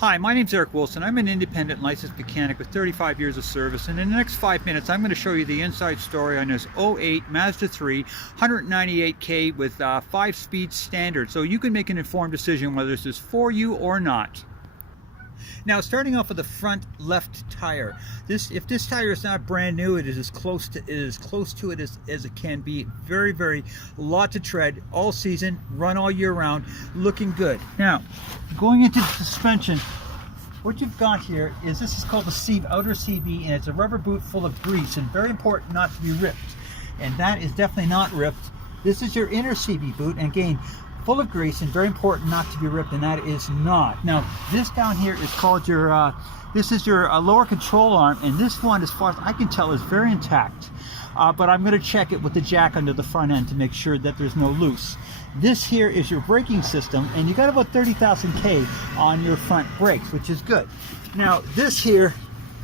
Hi, my name is Eric Wilson. I'm an independent licensed mechanic with 35 years of service, and in the next 5 minutes I'm going to show you the inside story on this 08 Mazda 3 198K with 5-speed standard, so you can make an informed decision whether this is for you or not. Now, starting off with the front left tire, if this tire is not brand new, it is as close to it as it can be. Very lots of tread all season, run all year round, looking good. Now, going into the suspension, what you've got here is this is called the outer CV, and it's a rubber boot full of grease, and very important not to be ripped. And that is definitely not ripped. This is your inner CV boot, and again, full of grease and very important not to be ripped, and that is not. Now, this down here is called your, this is your lower control arm, and this one, as far as I can tell, is very intact. But I'm going to check it with the jack under the front end to make sure that there's no loose. This here is your braking system, and you got about 30,000 K on your front brakes, which is good. Now, this here,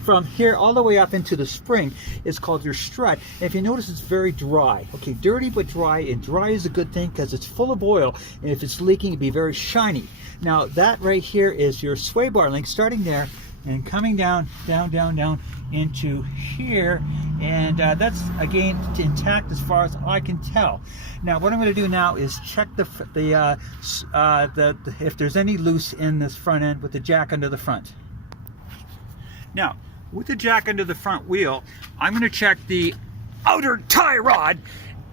from here all the way up into the spring, is called your strut. And if you notice, it's very dry. Okay, dirty but dry, and dry is a good thing because it's full of oil, and if it's leaking, it'd be very shiny. Now, that right here is your sway bar link, starting there and coming down into here, and that's again intact as far as I can tell. Now, what I'm going to do now is check if there's any loose in this front end with the jack under the front. Now, with the jack under the front wheel, I'm going to check the outer tie rod,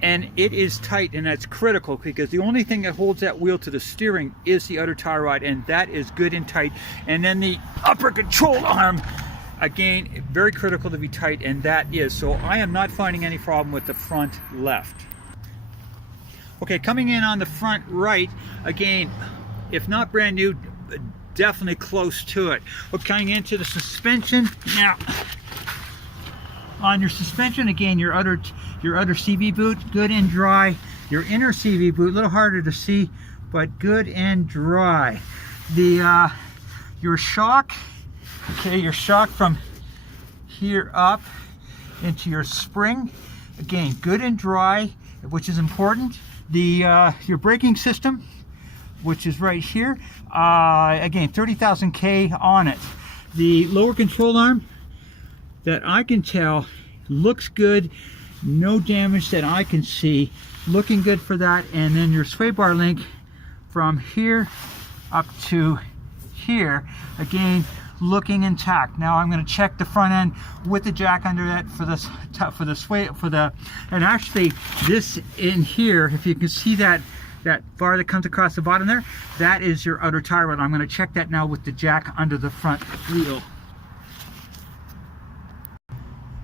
and it is tight, and that's critical because the only thing that holds that wheel to the steering is the outer tie rod, and that is good and tight. And then the upper control arm, again, very critical to be tight, and that is. So I am not finding any problem with the front left. Okay, coming in on the front right, again, if not brand new, definitely close to it. We're coming into the suspension now. On your suspension, again, your outer CV boot, good and dry. Your inner CV boot, a little harder to see, but good and dry. Your shock, okay, your shock from here up into your spring, again, good and dry, which is important. Your braking system, which is right here, again, 30,000 K on it. The lower control arm, that I can tell, looks good, no damage that I can see, looking good for that. And then your sway bar link from here up to here, again, looking intact. Now I'm going to check the front end with the jack under that and actually this in here, if you can see that bar that comes across the bottom there, that is your outer tie rod. I'm going to check that now with the jack under the front wheel.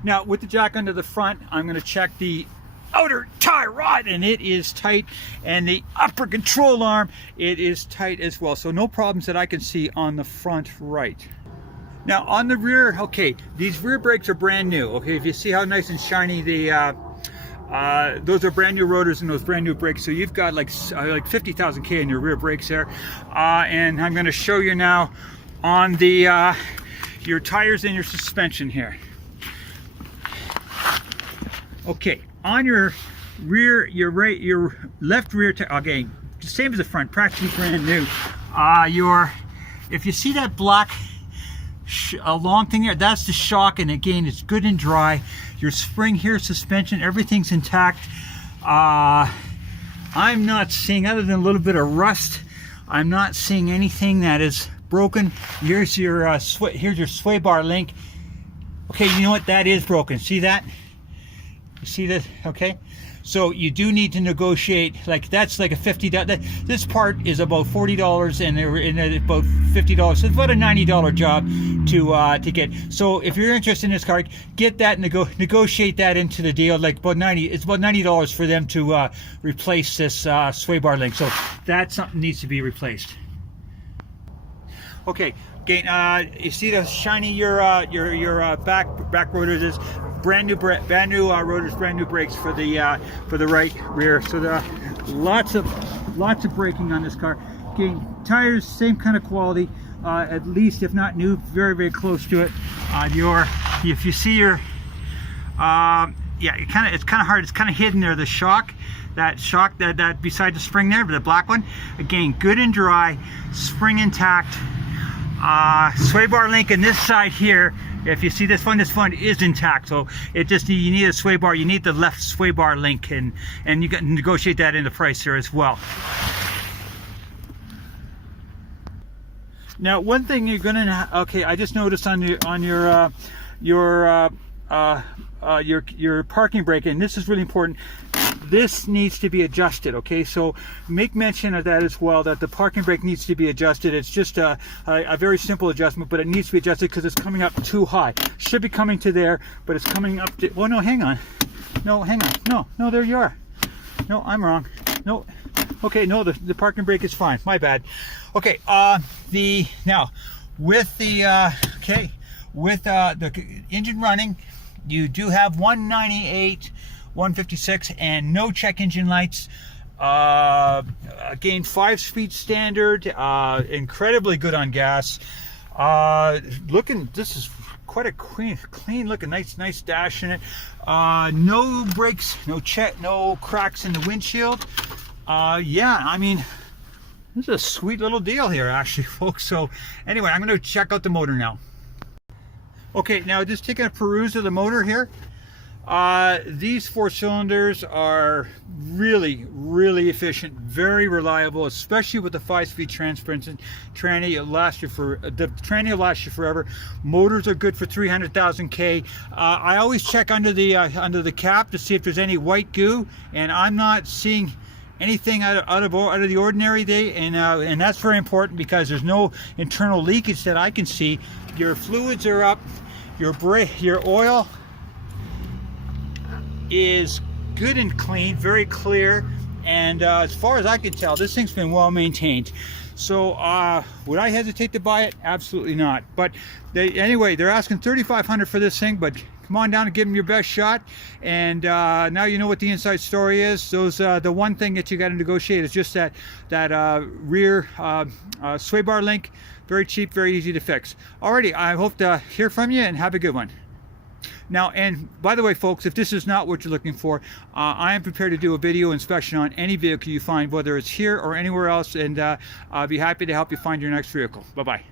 Now, with the jack under the front, I'm going to check the outer tie rod, and it is tight, and the upper control arm, it is tight as well. So no problems that I can see on the front right. Now, on the rear, okay, these rear brakes are brand new. Okay, if you see how nice and shiny those are brand new rotors and those brand new brakes, so you've got like 50,000 K in your rear brakes there. And I'm going to show you now on the your tires and your suspension here. Okay, on your rear, your left rear tire, again, same as the front, practically brand new. If you see that black long thing there, that's the shock, and again, it's good and dry. Your spring here, suspension, everything's intact. I'm not seeing, other than a little bit of rust, I'm not seeing anything that is broken. Here's your sway bar link. Okay, you know what? That is broken. See that? You see that? Okay. So you do need to negotiate. Like, that's like a $50. This part is about $40, and they're about $50. So it's about a $90 job to get. So if you're interested in this car, get that, negotiate that into the deal. Like about it's about $90 for them to replace this sway bar link. So that's something that needs to be replaced. Okay. Again, you see the shiny your back rotors is brand new rotors, brand new brakes for the right rear. So there are lots of braking on this car. Again, tires, same kind of quality, at least if not new, very close to it. If you see your yeah, it's kind of hard. It's kind of hidden there. The shock, that beside the spring there, the black one. Again, good and dry, spring intact. sway bar link in this side here. If you see this one is intact, so it just you need a sway bar. You need the left sway bar link, and you can negotiate that in the price here as well. Now, one thing you're gonna I just noticed on your parking brake, and this is really important. This needs to be adjusted, okay? So make mention of that as well, that the parking brake needs to be adjusted. It's just a very simple adjustment, but it needs to be adjusted because it's coming up too high. Should be coming to there, but it's coming up to, well, no, hang on. No, hang on. No, there you are. No, I'm wrong. No, okay, no, the parking brake is fine. My bad. Okay, now, with the engine running, you do have 198, 156, and no check engine lights. Again, 5-speed standard, incredibly good on gas. This is quite a clean looking, nice dash in it. No brakes, no cracks in the windshield. Yeah, I mean, this is a sweet little deal here, actually, folks. So anyway, I'm going to check out the motor now. Okay, now just taking a peruse of the motor here. These 4 cylinders are really efficient, very reliable, especially with the 5-speed transmission. Tranny will last you forever. Motors are good for 300,000 K. I always check under the cap to see if there's any white goo, and I'm not seeing anything out of the ordinary there, and that's very important because there's no internal leakage that I can see. Your fluids are up, your oil is good and clean, very clear, and as far as I can tell, this thing's been well maintained. So would I hesitate to buy it? Absolutely not. But anyway, they're asking $3,500 for this thing, but come on down and give them your best shot. And now you know what the inside story is. The one thing that you got to negotiate is just that rear sway bar link. Very cheap, very easy to fix. Alrighty, I hope to hear from you, and have a good one. Now, and by the way, folks, if this is not what you're looking for, I am prepared to do a video inspection on any vehicle you find, whether it's here or anywhere else, and I'll be happy to help you find your next vehicle. Bye-bye.